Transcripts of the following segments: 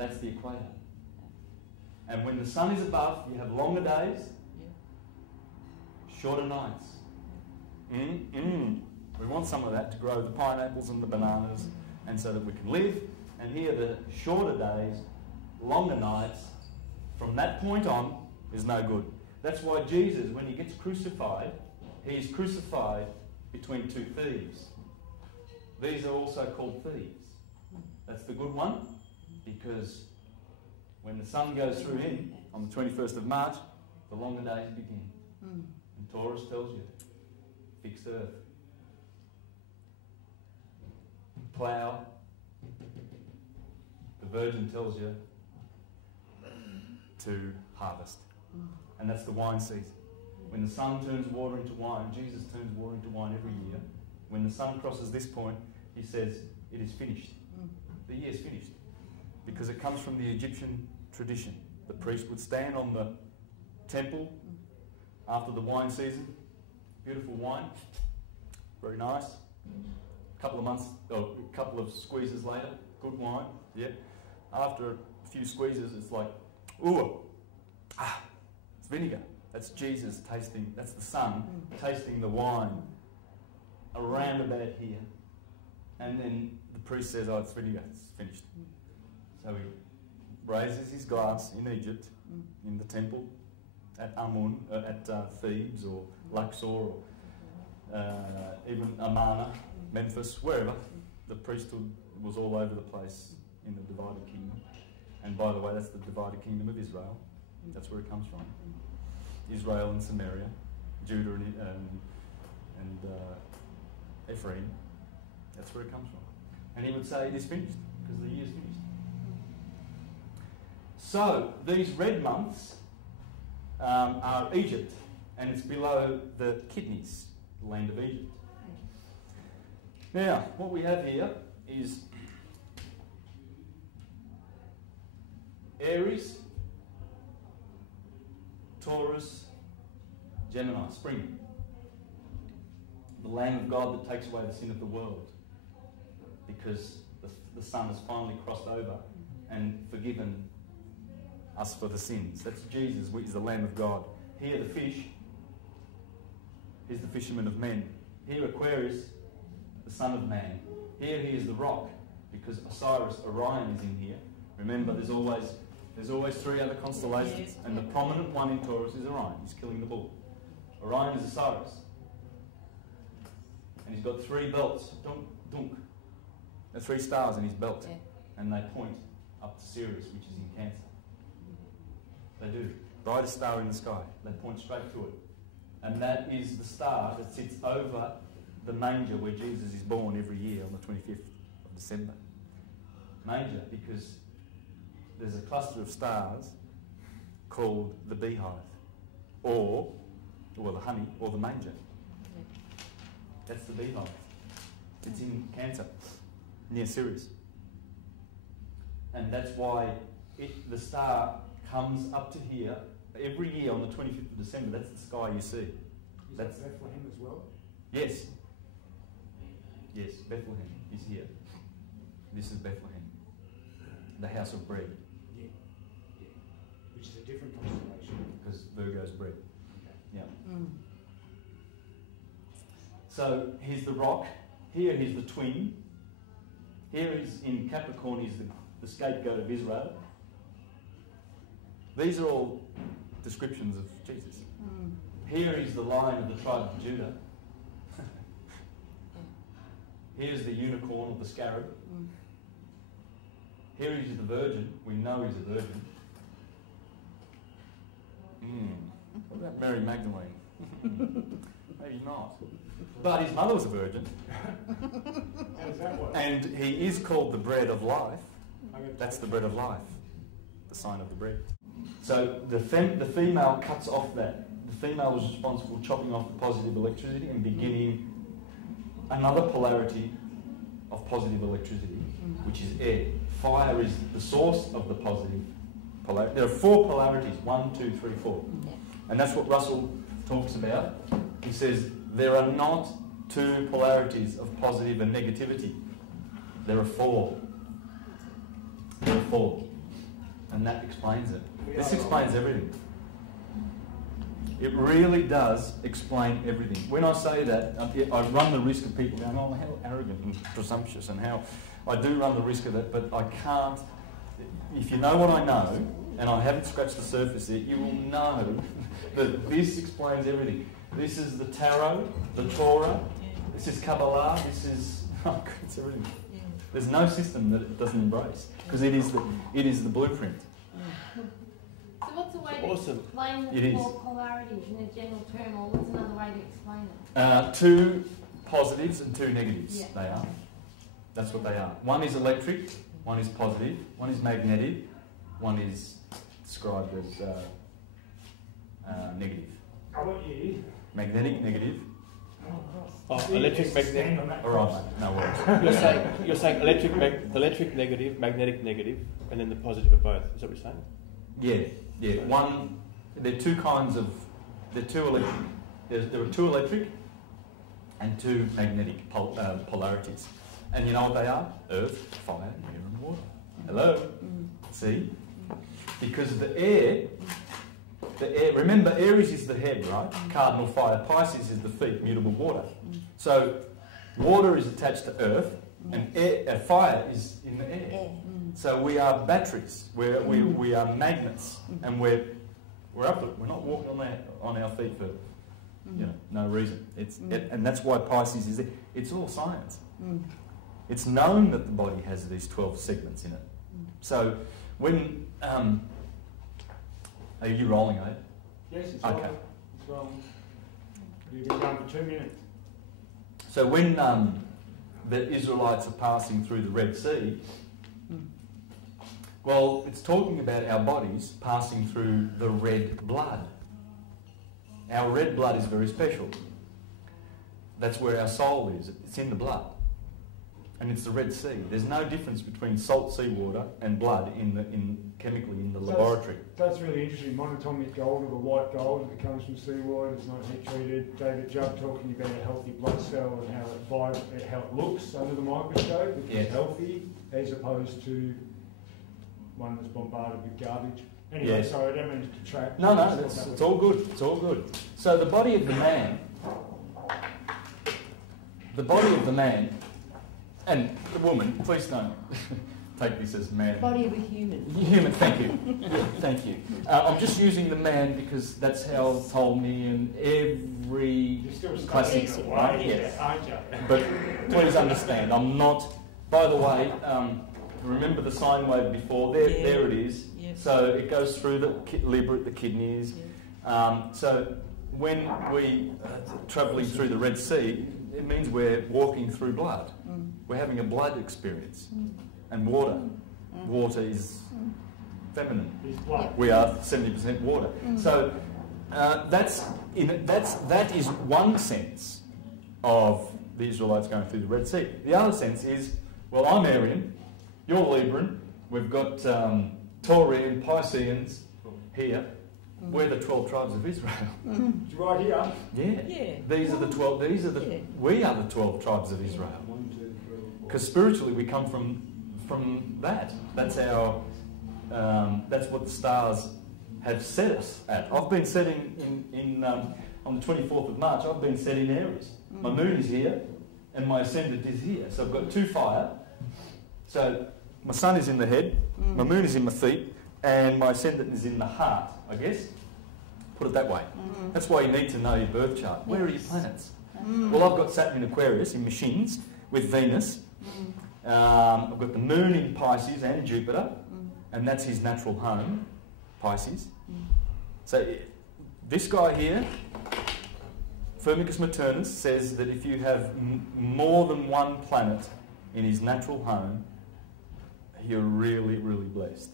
That's the equator. And when the sun is above, you have longer days, shorter nights. We want some of that to grow the pineapples and the bananas, and so that we can live. And here the shorter days, longer nights, from that point on, is no good. That's why Jesus, when he gets crucified, he is crucified between two thieves. These are also called thieves. That's the good one, because when the sun goes through him on the 21st of March, the longer days begin. And Taurus tells you, fixed earth. Plough. The Virgin tells you to harvest. And that's the wine season. When the sun turns water into wine, Jesus turns water into wine every year. When the sun crosses this point, he says, it is finished. The year is finished. Because it comes from the Egyptian tradition. The priest would stand on the temple after the wine season. Beautiful wine. Very nice. A couple of months, or a couple of squeezes later, good wine. Yeah. After a few squeezes, it's like, ooh, it's vinegar. That's Jesus tasting, that's the sun tasting the wine around about here. And then the priest says, oh, it's vinegar, it's finished. So he raises his glass in Egypt, in the temple, at Amun, at Thebes or Luxor, or even Amarna, Memphis, wherever. The priesthood was all over the place in the divided kingdom. And by the way, that's the divided kingdom of Israel. That's where it comes from. Israel and Samaria, Judah and Ephraim. That's where it comes from. And he would say it is finished, because the year is finished. So, these red months are Egypt, and it's below the kidneys, the land of Egypt. Now, what we have here is Aries, Taurus, Gemini, spring. The Lamb of God that takes away the sin of the world. Because the Son has finally crossed over and forgiven us for the sins. That's Jesus, which is the Lamb of God. Here the fish, he's the fisherman of men. Here Aquarius, the Son of Man. Here he is the rock, because Osiris, Orion is in here. Remember, there's always three other constellations, and the prominent one in Taurus is Orion. He's killing the bull. Orion is Osiris. And he's got three belts. Dunk, dunk. There are three stars in his belt. And they point up to Sirius, which is in Cancer. They do. Brightest star in the sky. They point straight to it. And that is the star that sits over the manger where Jesus is born every year on the 25th of December. Manger, because there's a cluster of stars called the beehive, or the honey, or the manger. That's the beehive. It's in Cancer, near Sirius. And that's why the star comes up to here every year on the 25th of December. That's the sky you see. That's Bethlehem as well? Yes. Yes, Bethlehem is here. This is Bethlehem, the house of bread. Yeah. Which is a different constellation. Because Virgo's bread. Okay. Yeah. So here's the rock. Here he's the twin. Here he's in Capricorn. He's the scapegoat of Israel. These are all descriptions of Jesus. Here is the lion of the tribe of Judah. Here's the unicorn or the scarab. Here is the virgin. We know he's a virgin. What about Mary Magdalene? Maybe not. But his mother was a virgin. How does that work? And he is called the bread of life. That's the bread of life. The sign of the bread. So the female cuts off that. The female was responsible for chopping off the positive electricity and beginning another polarity of positive electricity, which is air. Fire is the source of the positive polarity. There are four polarities, 1, 2, 3, 4. And that's what Russell talks about. He says there are not two polarities of positive and negativity. There are four. There are four. And that explains it. This explains everything. It really does explain everything. When I say that, I run the risk of people going, oh, how arrogant and presumptuous, and how I do run the risk of that, but I can't. If you know what I know, and I haven't scratched the surface yet, you will know that this explains everything. This is the Tarot, the Torah, this is Kabbalah, this is, oh, it's everything. There's no system that it doesn't embrace, because it is the blueprint. So what's a way to explain the four polarities in a general term, or what's another way to explain it? Two positives and two negatives, they are. That's what they are. One is electric, one is positive, one is magnetic, one is described as negative. How about you? Magnetic, negative. Oh, electric, magnetic. All right, no worries. You're saying electric negative, magnetic negative, and then the positive of both. Is that what you're saying? Yeah. One. There are two kinds of. There are two electric. There are two electric and two magnetic polarities. And you know what they are? Earth, fire, air, and water. Hello. See? Because the air. Remember, Aries is the head, right? Cardinal fire. Pisces is the feet, mutable water. So, water is attached to earth, and fire is in the air. So we are batteries. We are magnets, and we're up. We're not walking on our feet for no reason. And that's why Pisces is there. It's all science. It's known that the body has these 12 segments in it. So when are you rolling, eh? Yes, it's okay. rolling. It's rolling. You've been going for 2 minutes. So when the Israelites are passing through the Red Sea, well, it's talking about our bodies passing through the red blood. Our red blood is very special. That's where our soul is. It's in the blood. And it's the Red Sea. There's no difference between salt seawater and blood chemically in the laboratory. That's really interesting. Monatomic gold, or the white gold that comes from seawater, it's not heat treated. David Jubb talking about a healthy blood cell and how it looks under the microscope, which is healthy, as opposed to one that's bombarded with garbage. Anyway, sorry, I don't mean to detract. No, it's all good. It's all good. So the body of the man, and the woman, please don't take this as man. The body of a human. Human, thank you. Thank you. I'm just using the man because that's how it's told me in every classic. Right? Yes. Aren't you? But please understand, I'm not. By the way, remember the sine wave before? There it is. Yeah. So it goes through the kidneys. Yeah. So when we travelling through the Red Sea, it means we're walking through blood. We're having a blood experience. And water. Water is feminine. We are 70% water. So that is one sense of the Israelites going through the Red Sea. The other sense is, well, I'm Aryan, you're Libran, we've got Taurian, Pisceans here. We're the 12 tribes of Israel. Right here. Yeah. These are the 12. We are the 12 tribes of Israel. Because spiritually we come from that. That's our. That's what the stars have set us at. I've been setting on the 24th of March. I've been set in Aries. My moon is here, and my ascendant is here. So I've got two fire. So my sun is in the head, my moon is in my feet, and my ascendant is in the heart, I guess. Put it that way. That's why you need to know your birth chart. Where are your planets? Well, I've got Saturn in Aquarius in machines with Venus. I've got the moon in Pisces and Jupiter, and that's his natural home, Pisces. So this guy here, Firmicus Maternus, says that if you have more than one planet in his natural home, you're really, really blessed.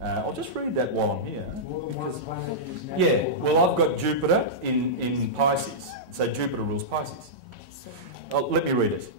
I'll just read that while I'm here. More than one planet in his natural home. Well, I've got Jupiter in Pisces, so Jupiter rules Pisces. Let me read it.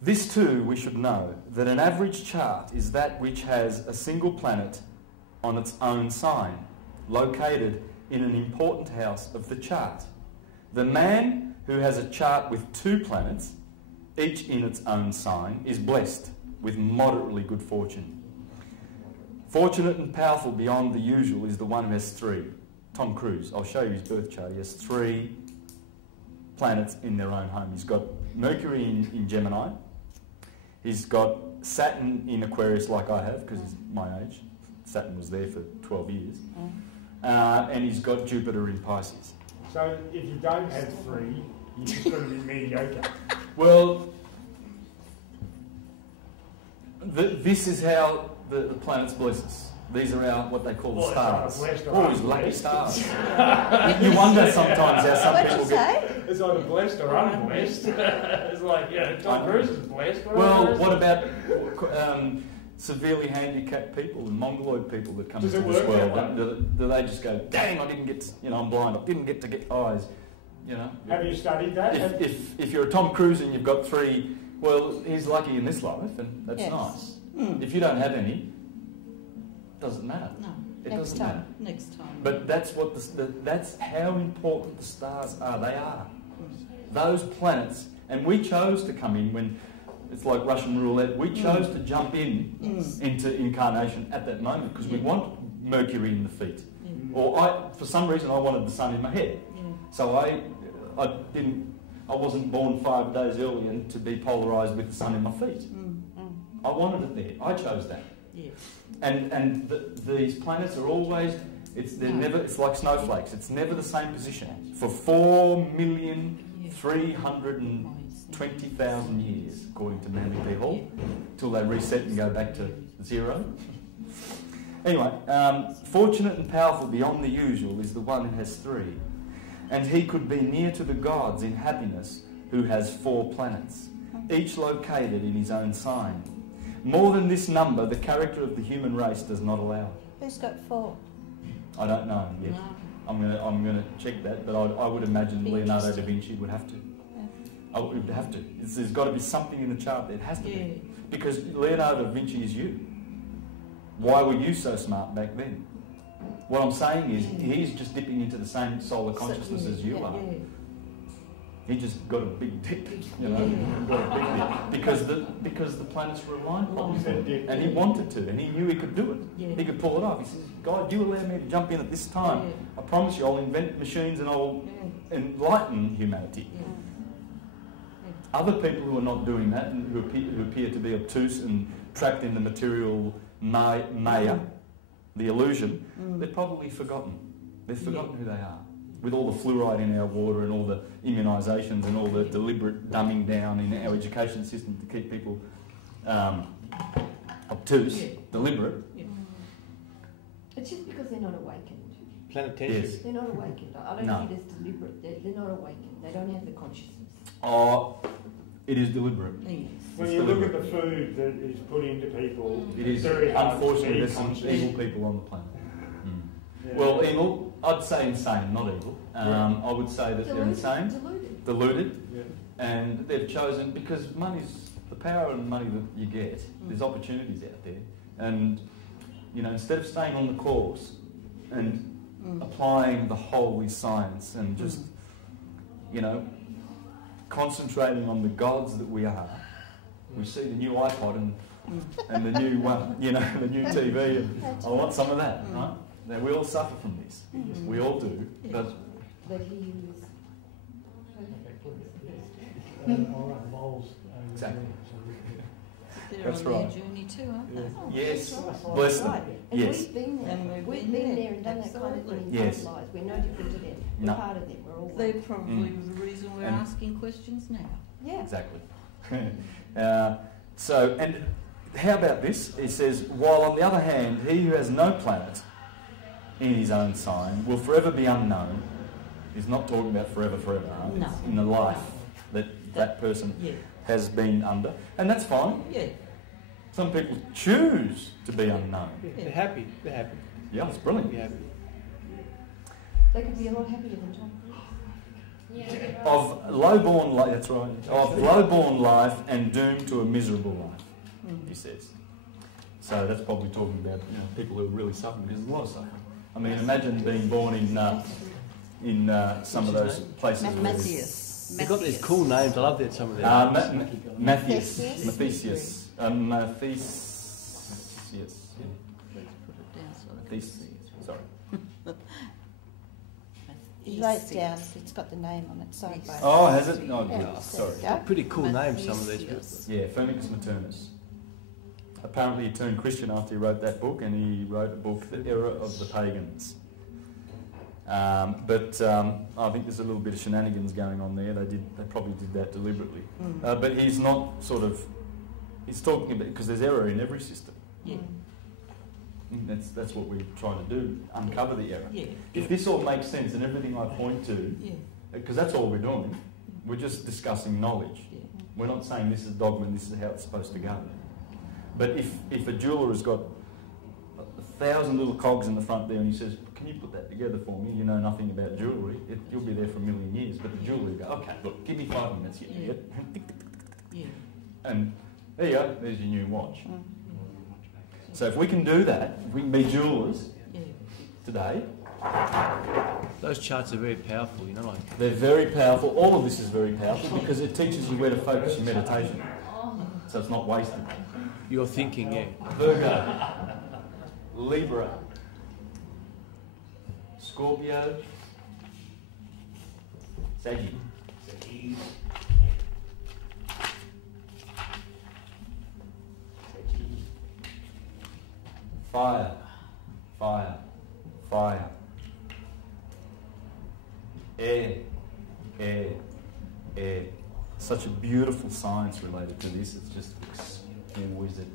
This too we should know, that an average chart is that which has a single planet on its own sign, located in an important house of the chart. The man who has a chart with two planets, each in its own sign, is blessed with moderately good fortune. Fortunate and powerful beyond the usual is the one who has 3. Tom Cruise. I'll show you his birth chart. He has 3 planets in their own home. He's got Mercury in Gemini. He's got Saturn in Aquarius like I have, because he's my age. Saturn was there for 12 years. And he's got Jupiter in Pisces. So if you don't have 3, you're just going to be mediocre. Well, this is how the planets bless us. These are our, what they call the stars. Always lucky stars. You wonder sometimes how some people get... It's either blessed or unblessed. It's like, Tom Cruise is blessed. Well, what about severely handicapped people and mongoloid people that come into this world? Do they just go, dang, I didn't get, I'm blind, I didn't get to get eyes, Have you studied that? If you're a Tom Cruise and you've got 3, well, he's lucky in this life, and that's nice. If you don't have any, doesn't matter. No. It doesn't matter. Next time. But that's what that's how important the stars are. They are. Those planets, and we chose to come in when it's like Russian roulette. We chose to jump into incarnation at that moment because we want Mercury in the feet. Or for some reason, I wanted the sun in my head. So I wasn't born 5 days early and to be polarised with the sun in my feet. I wanted it there. I chose that. Yes. And these planets are always, it's like snowflakes. It's never the same position for 4,320,000 years, according to Manly P. Hall, till they reset and go back to 0. Anyway, fortunate and powerful beyond the usual is the one who has 3, and he could be near to the gods in happiness who has 4 planets, each located in his own sign. More than this number, the character of the human race does not allow. Who's got 4? I don't know yet. No. I'm gonna check that, but I would imagine Leonardo da Vinci would have to. I would have to. There's got to be something in the chart that has to be, because Leonardo da Vinci is you. Why were you so smart back then? What I'm saying is, he's just dipping into the same solar consciousness as you are. He just got a big dip, got a big dip. Because the planets were aligned properly. And he wanted to, and he knew he could do it. He could pull it off. He says, God, you allow me to jump in at this time. I promise you I'll invent machines and I'll enlighten humanity. Other people who are not doing that, and who appear to be obtuse and trapped in the material maya, the illusion, they're probably forgotten. They've forgotten who they are. With all the fluoride in our water and all the immunisations and all the deliberate dumbing down in our education system to keep people obtuse, deliberate. It's just because they're not awakened. Planetary. Yes. They're not awakened. I don't think it's deliberate. They're not awakened. They don't have the consciousness. Oh, it is deliberate. Yes. When you look at the food that is put into people, it is very hard. Unfortunately, there's some evil people on the planet. Well, evil, I'd say insane, not evil. I would say that they're insane, deluded, and they've chosen, because money's the power and money that you get. There's opportunities out there, and instead of staying on the course and applying the holy science and just concentrating on the gods that we are, we see the new iPod and the new the new TV, and I want some of that, right? Now, we all suffer from this. We all do. But he was exactly. They're That's on right. their journey too, aren't they? Yes. Right. Bless them. And Yes. we've been there. We've been there and done that kind of thing in Yes. our lives. We're no different to them. We're part of them. We're all They one. probably the reason we're asking questions now. Yeah. Exactly. So, and how about this? It says, while on the other hand, he who has no planet in his own sign will forever be unknown. He's not talking about forever, right? No. It's in the life that person has been under. And that's fine. Yeah. Some people choose to be unknown. They're happy. Yeah, it's brilliant. They're happy. They could be a lot happier than Tom Cruise. Yeah. Of low-born life, that's right. Of low-born life and doomed to a miserable life, he says. So that's probably talking about people who are really suffering. There's a lot of suffering. I mean, imagine being born in some of those places. Matthias. They've got these cool names. I love that some of them. Matthias. Sorry. You wrote it down, it's got the name on it, side by side. Oh, has it? Oh, Yeah, good. Sorry. Pretty cool names, some of these people. Yeah, Firmicus Maternus. Apparently he turned Christian after he wrote that book, and he wrote a book, The Error of the Pagans. But I think there's a little bit of shenanigans going on there. They probably did that deliberately. But he's not he's talking about, because there's error in every system. Yeah. That's what we're trying to do, uncover the error. Yeah. If this all makes sense and everything I point to, because that's all we're doing, we're just discussing knowledge. Yeah. We're not saying this is dogma and this is how it's supposed to go. But if a jeweller has got 1,000 little cogs in the front there and he says, can you put that together for me? You know nothing about jewellery. You'll be there for a million years. But the jeweller will go, okay, look, give me 5 minutes, you idiot. Yeah. And there you go, there's your new watch. So if we can do that, if we can be jewellers today. Those charts are very powerful, you know, like. They're very powerful. All of this is very powerful because it teaches you where to focus your meditation. So it's not wasted. You're thinking, yeah. Virgo, Libra, Scorpio, Sagittarius. Fire, fire, fire. Air, air, air. Such a beautiful science related to this. It's just exquisite.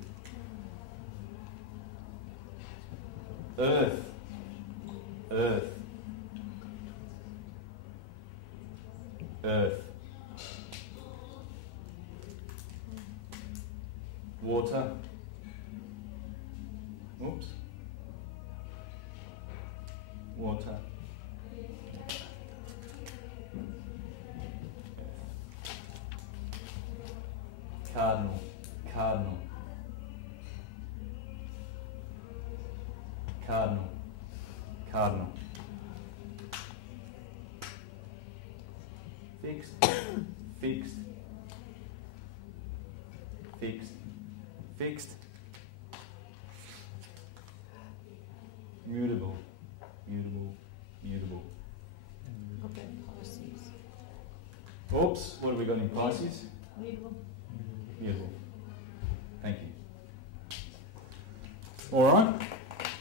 Earth, earth, earth. Water. Oops. Water. Cardinal, cardinal, cardinal, cardinal. Fixed, fixed, fixed, fixed. Mutable, mutable, mutable. What about Pisces? Oops, what have we got in Pisces? Mutable. Mutable. Thank you. All right.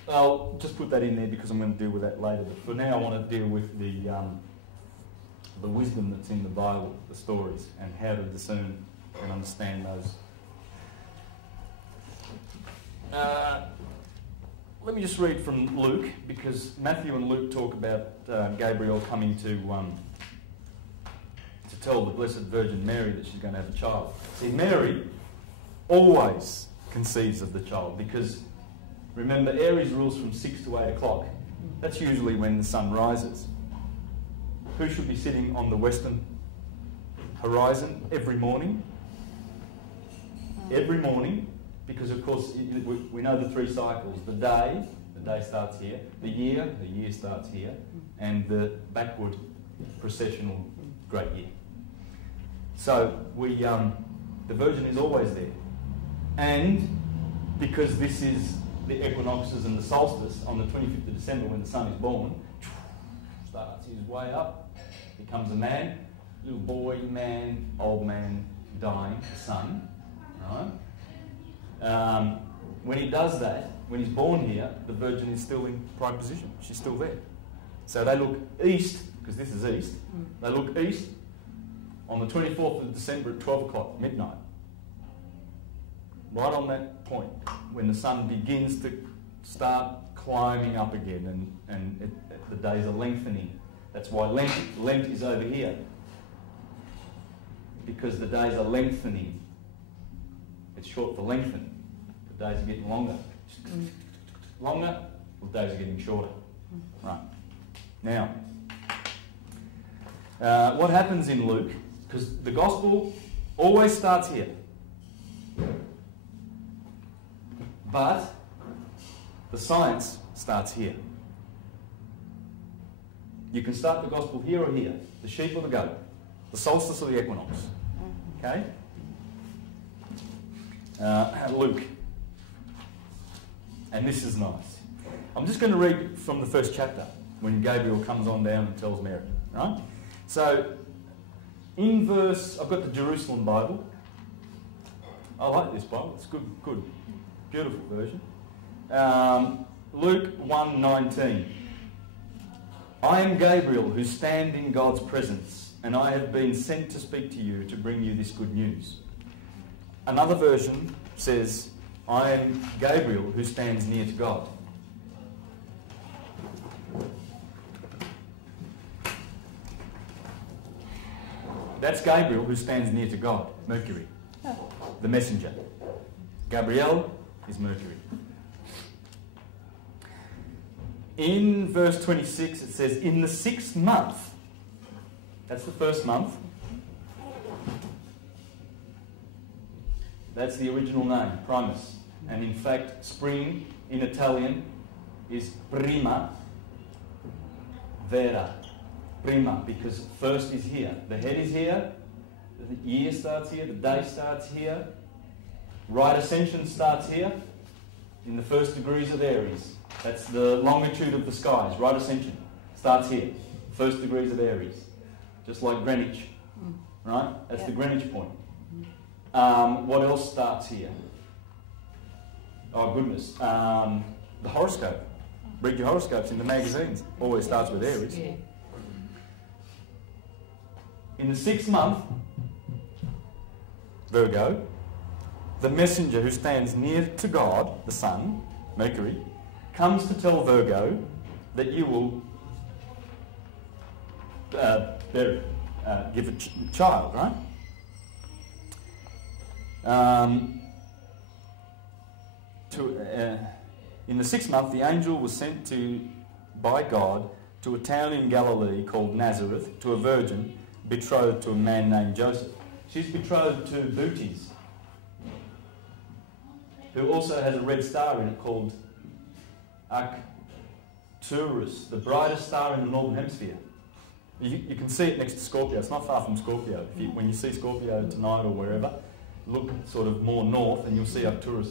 I'll just put that in there because I'm going to deal with that later. But for now, I want to deal with the wisdom that's in the Bible, the stories, and how to discern and understand those. Let me just read from Luke, because Matthew and Luke talk about Gabriel coming to tell the Blessed Virgin Mary that she's going to have a child. See, Mary always conceives of the child, because remember, Aries rules from 6 to 8 o'clock. That's usually when the sun rises. Who should be sitting on the western horizon every morning? Every morning. Because of course we know the 3 cycles. The day starts here. The year starts here. And the backward processional great year. So the Virgin is always there. And because this is the equinoxes and the solstice on the 25th of December when the sun is born, starts his way up, becomes a man, little boy, man, old man, dying, the sun, right? When he does that, when he's born here, the Virgin is still in prime position. She's still there. So they look east, because this is east. They look east on the 24th of December at 12 o'clock, midnight. Right on that point, when the sun begins to start climbing up again and the days are lengthening. That's why Lent is over here. Because the days are lengthening. It's short for lengthen. The days are getting longer. Longer, the days are getting shorter. Right. Now, what happens in Luke, because the gospel always starts here. But the science starts here. You can start the gospel here or here. The sheep or the goat. The solstice or the equinox. Okay? Luke. And this is nice. I'm just going to read from the first chapter when Gabriel comes on down and tells Mary. Right? So, in verse, I've got the Jerusalem Bible. I like this Bible. It's good, beautiful version. Luke 1:19. I am Gabriel who stand in God's presence, and I have been sent to speak to you to bring you this good news. Another version says, I am Gabriel who stands near to God. That's Gabriel who stands near to God, Mercury, the messenger. Gabriel is Mercury. In verse 26 it says, in the 6th month, that's the first month, that's the original name, Primus. And in fact, spring in Italian is prima vera. Prima, because first is here. The head is here, the year starts here, the day starts here. Right ascension starts here, in the 1st degrees of Aries. That's the longitude of the skies. Right ascension starts here, 1st degrees of Aries. Just like Greenwich, right? That's the Greenwich point. What else starts here? Oh goodness, the horoscope. Read your horoscopes in the magazines. Always starts with Aries. Yeah. In the 6th month, Virgo, the messenger who stands near to God, the sun, Mercury, comes to tell Virgo that you will give a child, right? In the 6th month, the angel was sent by God to a town in Galilee called Nazareth, to a virgin betrothed to a man named Joseph. She's betrothed to Bootes, who also has a red star in it called Arcturus, the brightest star in the northern hemisphere. You can see it next to Scorpio. It's not far from Scorpio. When you see Scorpio tonight or wherever, look sort of more north and you'll see Arcturus.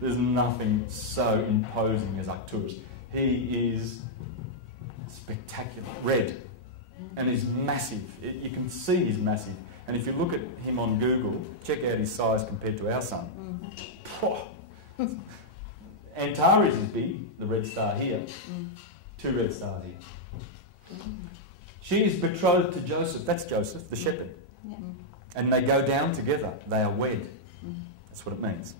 There's nothing so imposing as Arcturus. He is spectacular. Red. And he's massive. You can see he's massive. And if you look at him on Google, check out his size compared to our sun. Antares is big, the red star here. 2 red stars here. She is betrothed to Joseph. That's Joseph, the shepherd. And they go down together. They are wed. That's what it means.